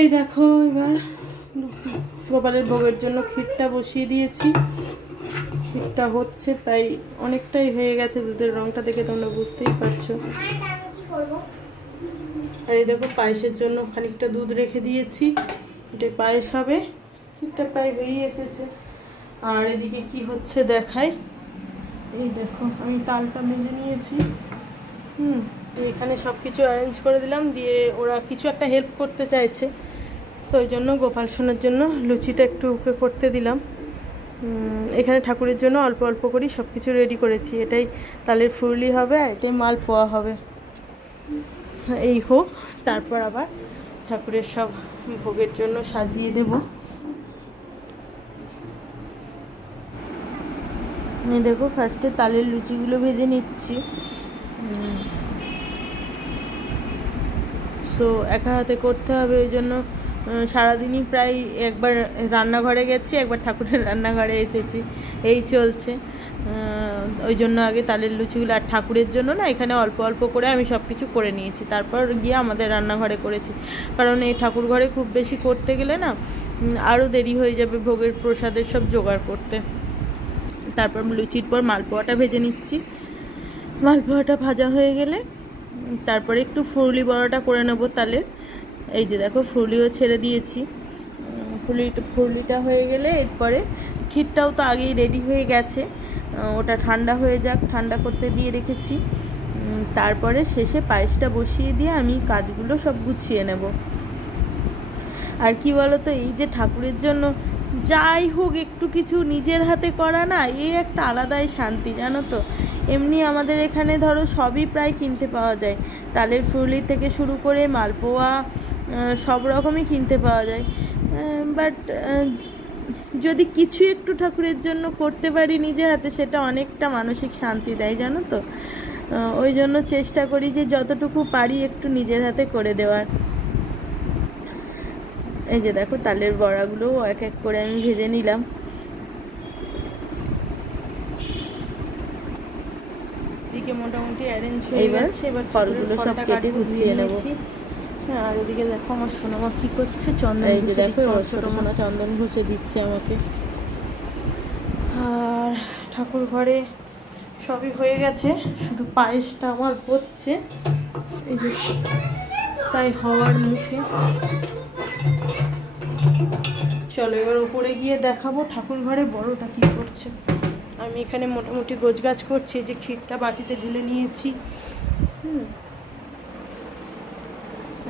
এই দেখো এবার গোপালের ভোগের জন্য ক্ষীরটা বসিয়ে দিয়েছি। ক্ষীরটা হচ্ছে, প্রায় অনেকটাই হয়ে গেছে, দুধের রংটা দেখে তোমরা বুঝতেই পারছো। আর এই দেখো পায়েসের জন্য খানিকটা দুধ রেখে দিয়েছি, এটা পায়েস হবে। ক্ষীরটা প্রায় হয়েই এসেছে। আর এদিকে কি হচ্ছে দেখাই। এই দেখো আমি তালটা ভেজে নিয়েছি। এখানে সব কিছু অ্যারেঞ্জ করে দিলাম, দিয়ে ওরা কিছু একটা হেল্প করতে চাইছে, তো ওই জন্য গোপাল সোনার জন্য লুচিটা একটু ওকে করতে দিলাম। এখানে ঠাকুরের জন্য অল্প অল্প করেই সব কিছু রেডি করেছি। এটাই তালের ফুরলি হবে আর এটাই মালপোয়া হবে। এই হোক, তারপর আবার ঠাকুরের সব ভোগের জন্য সাজিয়ে দেব। দেখো ফার্স্টে তালের লুচিগুলো ভেজে নিচ্ছি। সো একা হাতে করতে হবে, ওই জন্য সারাদিনই প্রায় একবার রান্নাঘরে গেছি, একবার ঠাকুরের রান্নাঘরে এসেছি, এই চলছে। ওই জন্য আগে তালের লুচিগুলো, আর ঠাকুরের জন্য না এখানে অল্প অল্প করে আমি সব কিছু করে নিয়েছি, তারপর গিয়ে আমাদের রান্নাঘরে করেছি। কারণ এই ঠাকুর ঘরে খুব বেশি করতে গেলে না আরও দেরি হয়ে যাবে ভোগের প্রসাদের সব জোগাড় করতে। তারপর লুচির পর মালপোয়াটা ভেজে নিচ্ছি। মালপোয়াটা ভাজা হয়ে গেলে তারপরে একটু ফুরলি বড়াটা করে নেবো তালের। এই যে দেখো ফুরলিও ছেড়ে দিয়েছি। ফুরলিটা হয়ে গেলে এরপরে ক্ষীরটাও তো আগেই রেডি হয়ে গেছে, ওটা ঠান্ডা হয়ে যাক, ঠান্ডা করতে দিয়ে রেখেছি। তারপরে শেষে পায়েসটা বসিয়ে দিয়ে আমি কাজগুলো সব গুছিয়ে নেব। আর কি বলতো, এই যে ঠাকুরের জন্য যাই হোক একটু কিছু নিজের হাতে করা না, এই একটা আলাদাই শান্তি, জানো তো। এমনি আমাদের এখানে ধরো সবই প্রায় কিনতে পাওয়া যায়, তালের ফুরলি থেকে শুরু করে মালপোয়া সব রকমই কিনতে পাওয়া যায়। বাট যদি কিছু একটু ঠাকুরের জন্য করতে পারি নিজের হাতে, সেটা অনেকটা মানসিক শান্তি দেয়, জানো তো। ওই জন্য চেষ্টা করি যে যতটুকু পারি একটু নিজের হাতে করে দেওয়ার। এই যে দেখো তালের বড়াগুলো এক এক করে আমি ভেজে নিলাম। এদিকে মোটামুটি অ্যারেঞ্জ হয়ে গেছে, এবার ফলগুলো সব কেটে গুছিয়ে নেব। হ্যাঁ, আর ওদিকে দেখো আমার সোনামা কি করছে, চন্দন। এই যে দেখো ছোটো মোনা চন্দন ঘষে দিচ্ছে আমাকে। আর ঠাকুর ঘরে সবই হয়ে গেছে, শুধু পায়েসটা আমার হচ্ছে, এই যে তাই হওয়ার মুখে। চলো এবার উপরে গিয়ে দেখাবো ঠাকুর ঘরে বড়টা কি করছে। আমি এখানে মোটামুটি গোছগাছ করছি, যে ক্ষীরটা বাটিতে ঢেলে নিয়েছি।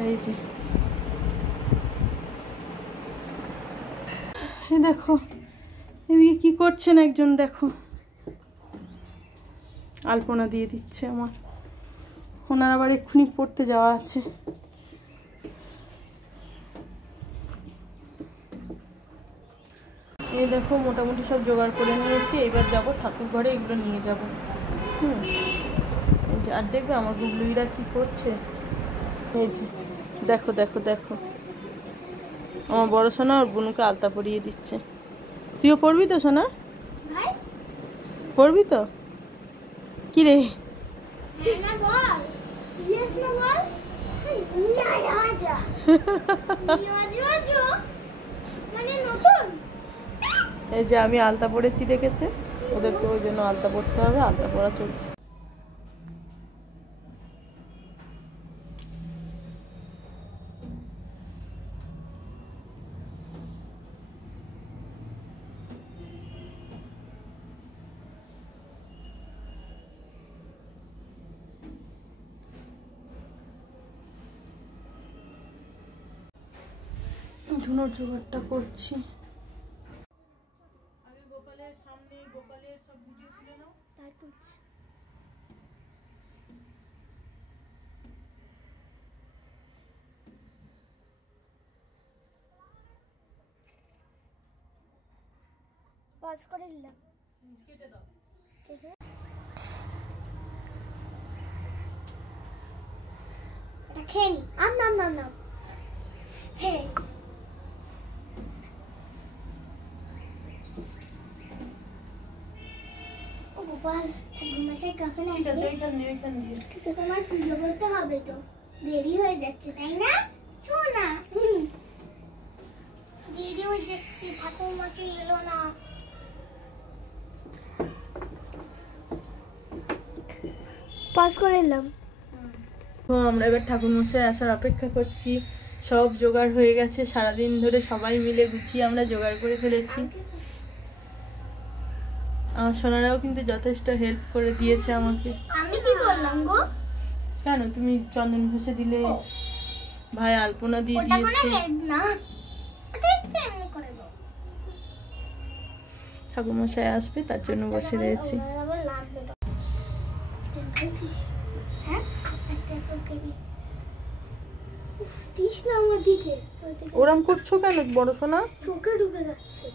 এই যে দেখো এদিকে কি করছেন একজন, দেখো আলপনা দিয়ে দিচ্ছে আমার। ওনার আবার এক্ষুনি পড়তে যাওয়া আছে। এই দেখো মোটামুটি সব জোগাড় করে নিয়েছি, এবার যাব ঠাকুর ঘরে এগুলো নিয়ে যাব। এই যে আর দেখবে আমার গুগলুইরা কি করছে। এই যে দেখো দেখো দেখো, আমার বড় সোনা ওর বোনকে আলতা পরিয়ে দিচ্ছে। তুইও পড়বি তো সোনা? পড়বি তো? কি রে এই যে আমি আলতা পড়েছি দেখেছে, ওদেরকে ওই জন্য আলতা পড়তে হবে, আলতা পড়া চলছে। ধুনোর জোগাড়টা করছি। আমি গোপালের সামনে গোপালের সব ভিডিও তুলে নাও, তাই তুলছি। পজ করে দিলাম, কেটে দাও। এটা খেয়ে নি। নাম হে গোপাল ঘুমাসে কখন আসবে? ঠিক আছে, ওইখান দিয়ে তোমার পুজো করতে হবে তো, দেরি হয়ে যাচ্ছে তাই না? শোনা ঠাকুমাকে এলো না। পাস করে এলাম। তো আমরা এবার ঠাকুরমশাই আসার অপেক্ষা করছি। সব জোগাড় হয়ে গেছে, সারাদিন ধরে সবাই মিলে গুছিয়ে আমরা জোগাড় করে ফেলেছি। আমার সোনারাও কিন্তু যথেষ্ট হেল্প করে দিয়েছে আমাকে। আমি কি করলাম গো? কেন তুমি চন্দন ঘষে দিলে, ভাই আলপনা দিয়ে দিয়েছে। ঠাকুরমশাই আসবে তার জন্য বসে রয়েছি। ওরম করছো কেন বড় সোনা? চোখে ঢুকে যাচ্ছে।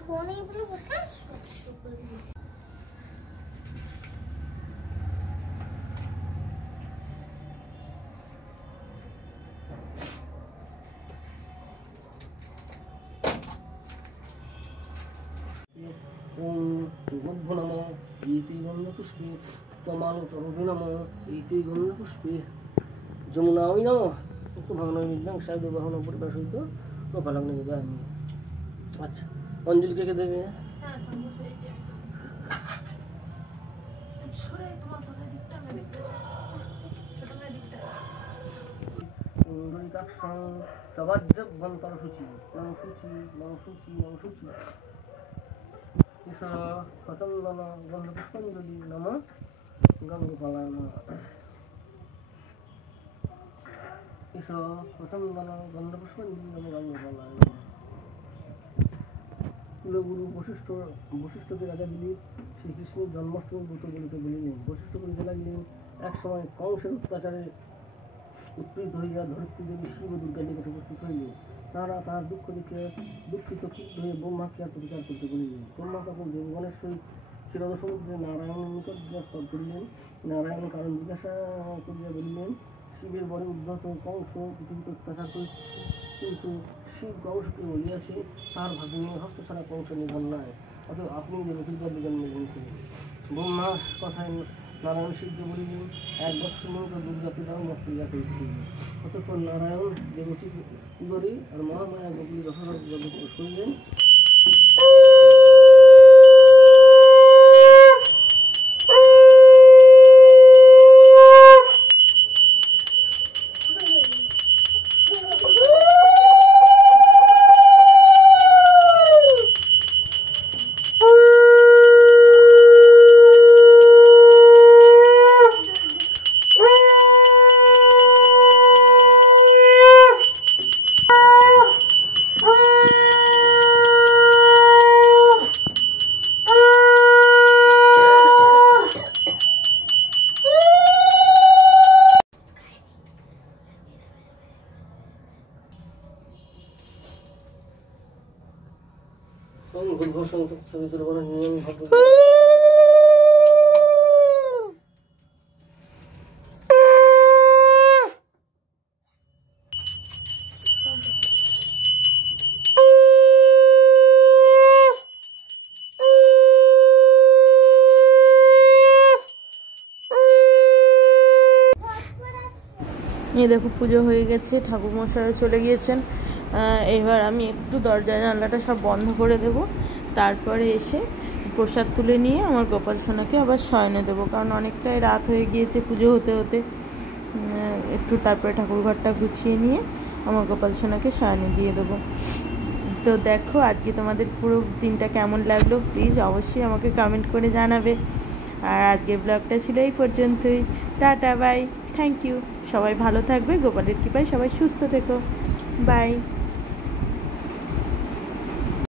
ধোয়া বলে বসলাম। পুষ্পে তমাল তরভে নম এইতে গন্ধ পুষ্পে যমুনা ওই নম একটু ভাঙন মিললাম সাহেব বাহন পরিবার সহিত কপালাগ্ন দেবে আমি। আচ্ছা অঞ্জলি কে দেবে? সবার সূচি নাম সূচি নাম সূচি নাম সূচি পতঙ্গন গন্ধ পুষ্পাঞ্জলি নম গঙ্গোপালায় নমঃ। পতঙ্গন গন্ধ পুষ্পাঞ্জলি নম গঙ্গোপালায় নমঃ। কুলগুরু বশিষ্ঠকে রাজা দিলীপ শ্রীকৃষ্ণের জন্মাষ্টমী ব্রত বলিতে বলিলেন। বশিষ্ঠ বলিতে লাগলেন, এক সময় কংসের অত্যাচারে উৎপীড়িত হইয়া ধরিত্রী দেবী শিব ও দুর্গা নিকটে উপস্থিত হইলেন। তারা তাহার দুঃখ দেখে দুঃখিত ক্ষুব্ধ হয়ে ব্রহ্মাকে আর প্রতিকার করতে বলিলেন। ব্রহ্মা তখন দেবগণের সহিত ক্ষীরদ সমুদ্রে নারায়ণের নিকট স্তব করিলেন। নারায়ণ কারণ জিজ্ঞাসা করিয়া বলিলেন, শিবের বরে উদ্ধত কংস পৃথিবীতে অত্যাচার করিছে, কিন্তু শিব কংসকে বলিয়াছে তার ভাগ্নে হস্ত ছাড়া কংস নিধন নয়, অতএব আপনি যে প্রতিজ্ঞা জন্ম নিয়েছেন। ব্রহ্মার কথায় নারায়ণ সিদ্ধ বলিলেন, এক বৎসর মতো দুর্গা পিতাও মক্রিয়া করিতে। অতঃপর নারায়ণ দেবতী উদরে আর মহামায়া গোপী রসরস প্রবেশ করিলেন। এই দেখো পুজো হয়ে গেছে, ঠাকুরমশাই চলে গিয়েছেন। এবার আমি একটু দরজা জানলাটা সব বন্ধ করে দেব, তারপরে এসে প্রসাদ তুলে নিয়ে আমার গোপাল সোনাকে আবার শয়নে দেবো, কারণ অনেকটাই রাত হয়ে গিয়েছে পুজো হতে হতে। একটু তারপরে ঠাকুরঘরটা গুছিয়ে নিয়ে আমার গোপাল সোনাকে শয়নে দিয়ে দেবো। তো দেখো আজকে তোমাদের পুরো দিনটা কেমন লাগলো প্লিজ অবশ্যই আমাকে কমেন্ট করে জানাবে। আর আজকের ব্লগটা ছিল এই পর্যন্তই। Tata bye, thank you. সবাই ভালো থাকবে, গোপালের কৃপায় সবাই সুস্থ থেকো, বাই।